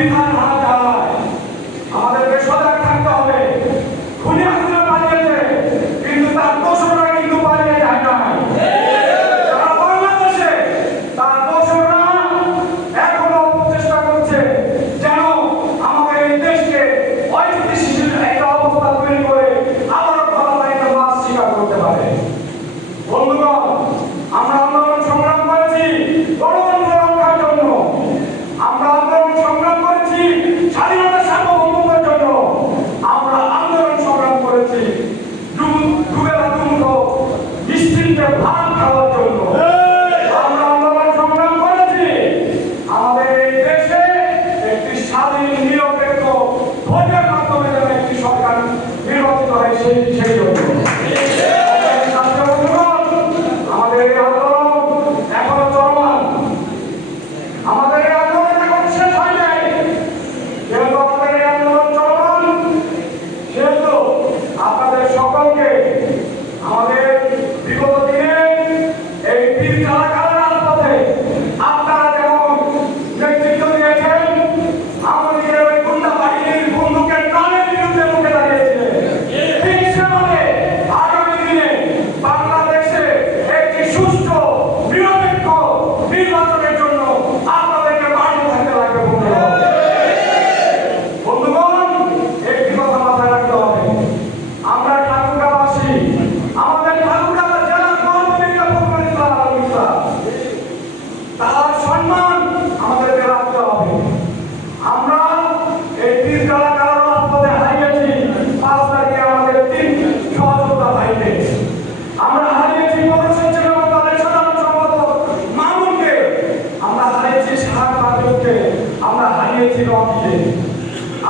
Obrigado.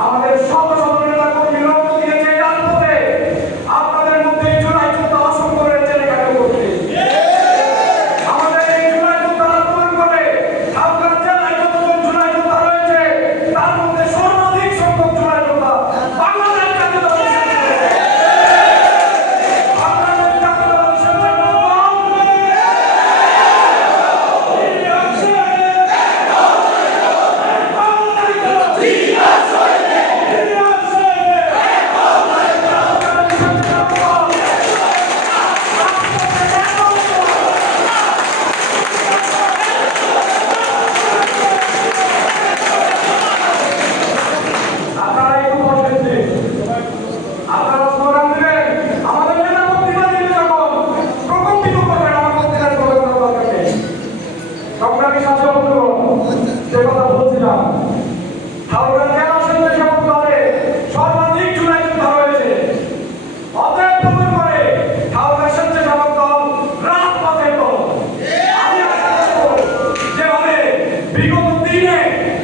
আমাদের চান হাওড়া জেলা আসনের সমস্ত হলে সর্বাধিক চূড়ায় ধরা হয়েছে অতএব প্রমাণ করে হাওড়া সবচেয়ে সমস্ত রাজপথের দল যেভাবে বিগত দিনে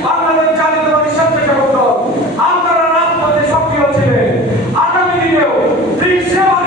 বাংলাদেশ জাতীয়তাবাদী সবচেয়ে সমস্ত আপনারা রাজপথে সক্রিয় ছিলেন আগামী দিনেও ঠিক সেভাবে